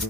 Hello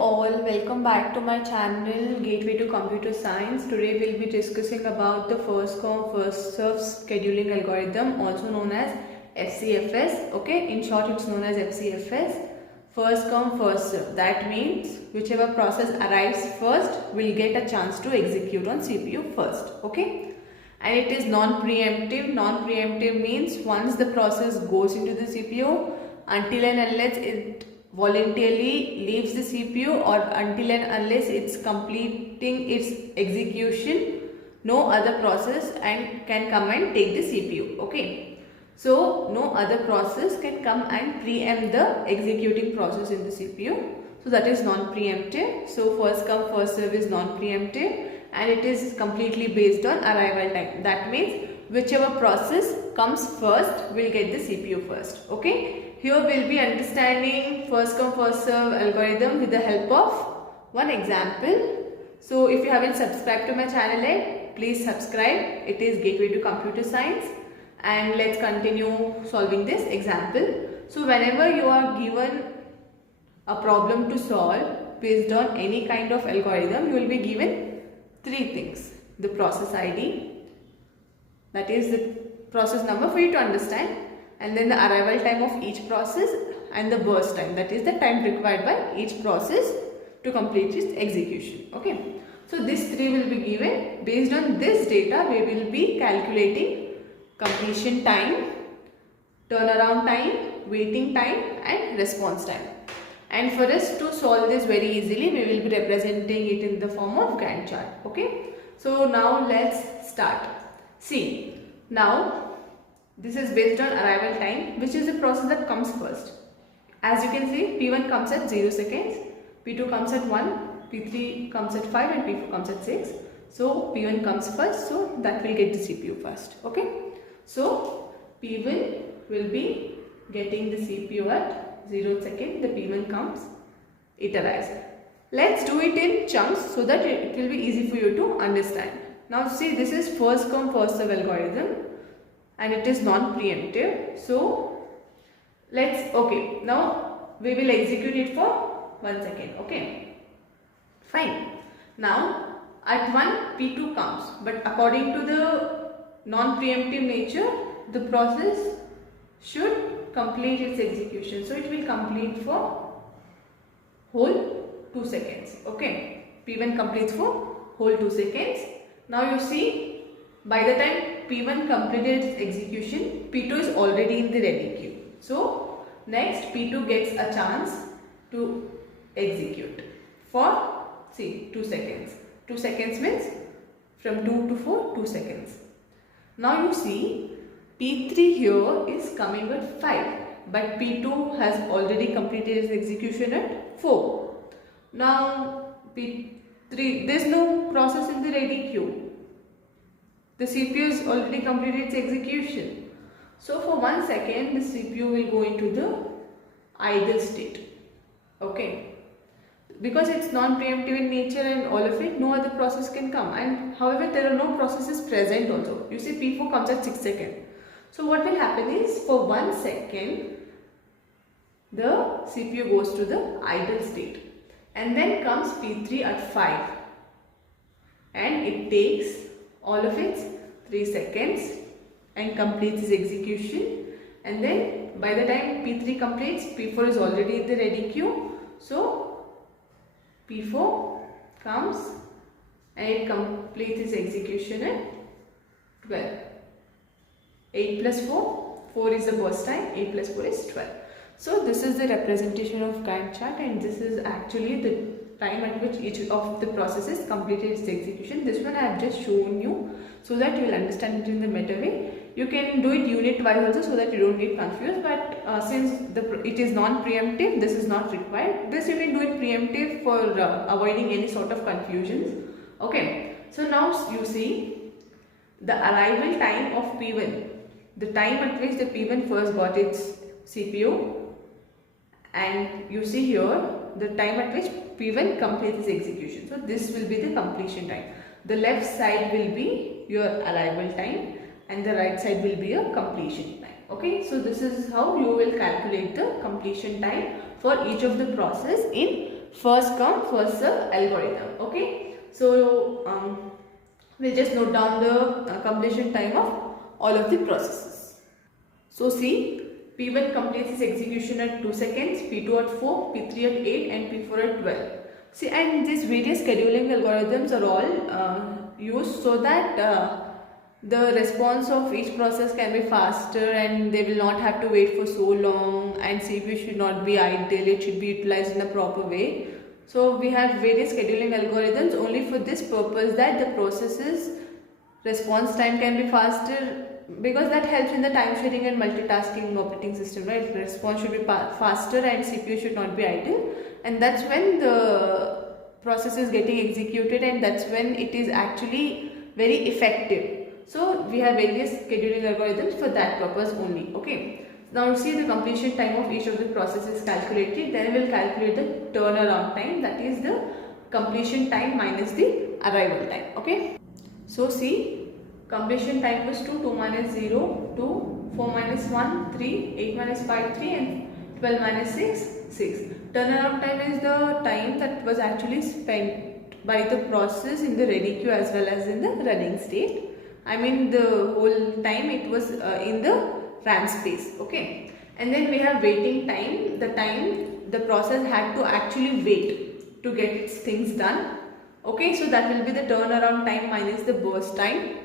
all, welcome back to my channel Gateway to Computer Science. Today we'll be discussing about the first come first serve scheduling algorithm, also known as FCFS. Okay, in short it's known as FCFS, first come first serve. That means whichever process arrives first will get a chance to execute on CPU first. Okay, and it is non-preemptive. Non-preemptive means once the process goes into the CPU, until and unless it voluntarily leaves the CPU or until and unless it's completing its execution, no other process can come and take the CPU. Okay, so no other process can come and preempt the executing process in the CPU. So that is non-preemptive. So first come first serve is non-preemptive, and it is completely based on arrival time. That means whichever process comes first will get the CPU first. Okay, here we'll be understanding first come first serve algorithm with the help of one example. So if you haven't subscribed to my channel yet, please subscribe. It is Gateway to Computer Science, and let's continue solving this example. So whenever you are given a problem to solve based on any kind of algorithm, you will be given three things: the process ID, that is the process number for you to understand, and then the arrival time of each process, and the burst time, that is the time required by each process to complete its execution. Okay, so these three will be given. Based on this data, we will be calculating completion time, turnaround time, waiting time, and response time. And for us to solve this very easily, we will be representing it in the form of Gantt chart. Okay, so now let's start. See, now this is based on arrival time, which is the process that comes first. As you can see, P1 comes at 0 seconds, P2 comes at 1, P3 comes at 5, and P4 comes at 6. So P1 comes first, so that will get the CPU first. Okay, so P1 will be getting the CPU at 0 second. The P1 comes, it arrives. Let's do it in chunks so that it will be easy for you to understand. Now see, this is first come first serve algorithm, and it is non-preemptive. So okay, now we will execute it for 1 second. Okay, fine. Now at 1 P2 comes, but according to the non-preemptive nature, the process should complete its execution. So it will complete for whole 2 seconds. Okay, P1 completes for whole 2 seconds. Now you see, by the time P1 completed its execution, P2 is already in the ready queue. So next P2 gets a chance to execute for, see, 2 seconds. 2 seconds means from 2 to 4, 2 seconds. Now you see, P3 here is coming at 5, but P2 has already completed its execution at 4. Now P3, there is no process in the ready queue. The CPU has already completed its execution. So for 1 second, the CPU will go into the idle state. Okay, because it's non-preemptive in nature and all of it, no other process can come. And however, there are no processes present also. You see, P4 comes at 6 seconds. So what will happen is, for 1 second, the CPU goes to the idle state, and then comes P3 at 5, and it takes all of its 3 seconds and completes its execution. And then by the time P3 completes, P4 is already in the ready queue. So P4 comes and it completes its execution at 12. 8 plus 4, 4 is the burst time, 8 plus 4 is 12. So this is the representation of Gantt chart, and this is actually the time at which each of the processes completed its execution. This one I have just shown you so that you will understand it in the better way. You can do it unit wise also so that you don't get confused, but since it is non-preemptive, this is not required. This you can do it preemptive for avoiding any sort of confusions. Okay, so now you see the arrival time of P1, the time at which the P1 first got its CPU, and you see here the time at which P1 completes its execution. So this will be the completion time. the left side will be your arrival time and the right side will be your completion time. Okay, so this is how you will calculate the completion time for each of the process in first come first serve algorithm. Okay, so we'll just note down the completion time of all of the processes. So see, P1 completes its execution at 2 seconds, P2 at 4, P3 at 8 and P4 at 12. See, and these various scheduling algorithms are all used so that the response of each process can be faster and they will not have to wait for so long, and CPU should not be idle, it should be utilized in a proper way. So we have various scheduling algorithms only for this purpose, that the processes response time can be faster, because that helps in the time sharing and multitasking in operating system, right? Response should be faster and CPU should not be idle, and that's when the process is getting executed and that's when it is actually very effective. So we have various scheduling algorithms for that purpose only. Okay, now see, the completion time of each of the processes calculated, then we will calculate the turnaround time, that is the completion time minus the arrival time. Okay, so see, completion time was 2, 2 minus 0, 2, 4 minus 1, 3, 8 minus 5, 3 and 12 minus 6, 6. Turnaround time is the time that was actually spent by the process in the ready queue as well as in the running state. I mean the whole time it was in the RAM space. Okay, and then we have waiting time, the time the process had to actually wait to get its things done. Okay, so that will be the turnaround time minus the burst time.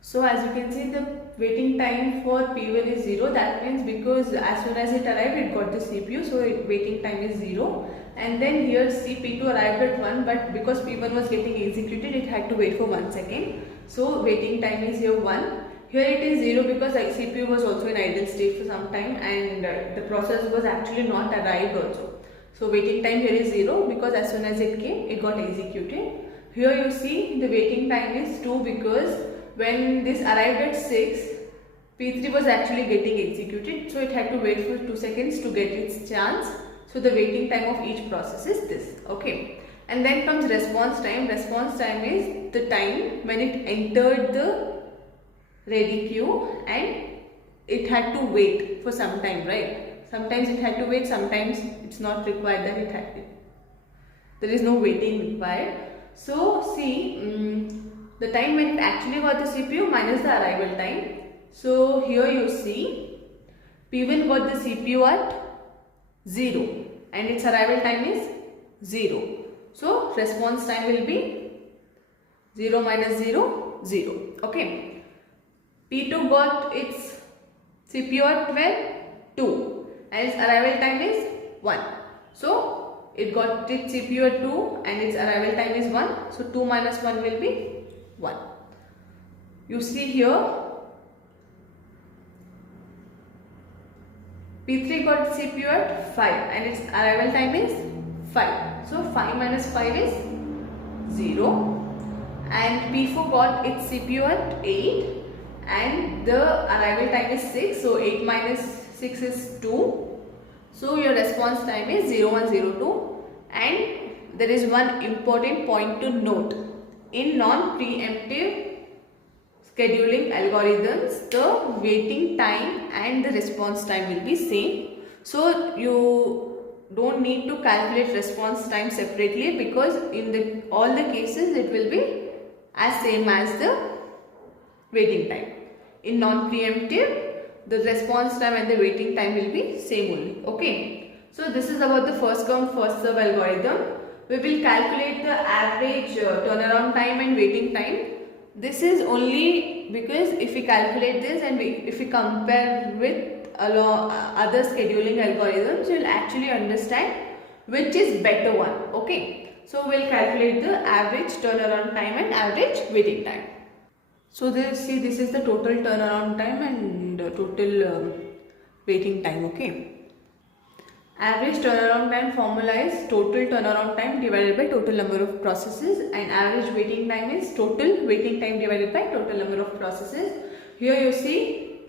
So as you can see, the waiting time for P1 is 0. That means because as soon as it arrived, it got the CPU, so waiting time is 0. And then here P2 arrived at 1, but because P1 was getting executed, it had to wait for 1 second. So waiting time is here 1. Here it is 0 because CPU was also in idle state for some time and the process was actually not arrived also. So waiting time here is 0 because as soon as it came, it got executed. Here you see the waiting time is 2 because when this arrived at 6, P3 was actually getting executed, so it had to wait for 2 seconds to get its chance. So the waiting time of each process is this. Okay, and then comes response time. Response time is the time when it entered the ready queue and it had to wait for some time, right? Sometimes it had to wait, sometimes it's not required that it had to. There is no waiting required. So see, the time when it actually got the CPU minus the arrival time. So here you see, P1 got the CPU at 0 and its arrival time is 0. So response time will be 0 minus 0, 0. Okay. P2 got its CPU at 12, 2 and its arrival time is 1. So it got its CPU at 2 and its arrival time is 1. So 2 minus 1 will be 1. You see here, P3 got CPU at 5 and its arrival time is 5. So 5 minus 5 is 0. And P4 got its CPU at 8 and the arrival time is 6. So 8 minus 6 is 2. So your response time is 0102. And there is one important point to note. In non-preemptive scheduling algorithms, the waiting time and the response time will be same. So you don't need to calculate response time separately because in all the cases it will be as same as the waiting time. In non-preemptive, the response time and the waiting time will be same only. Okay. So this is about the first come first serve algorithm. We will calculate the average turnaround time and waiting time. This is only because if we calculate this and if we compare with other scheduling algorithms, you will actually understand which is better one. Okay, so we will calculate the average turnaround time and average waiting time. So this is the total turnaround time and total waiting time. Okay. Average turnaround time formula is total turnaround time divided by total number of processes, and average waiting time is total waiting time divided by total number of processes. Here you see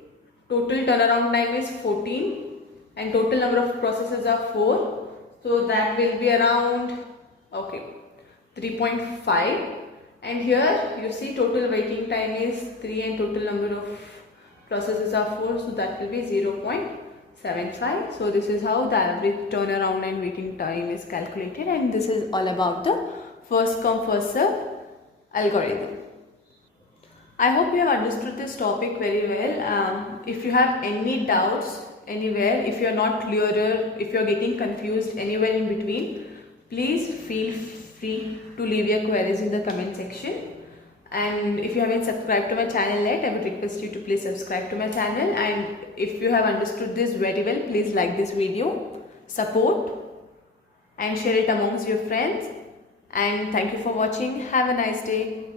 total turnaround time is 14 and total number of processes are 4. So that will be around 3.5, And here you see total waiting time is 3 and total number of processes are 4, so that will be 0.75. So this is how the average turnaround and waiting time is calculated, and this is all about the first come first serve algorithm. I hope you have understood this topic very well. If you have any doubts anywhere, if you are not clearer, if you are getting confused anywhere in between, please feel free to leave your queries in the comment section. And if you haven't subscribed to my channel yet, I would request you to please subscribe to my channel. And if you have understood this very well, please like this video, support and share it amongst your friends. And thank you for watching. Have a nice day.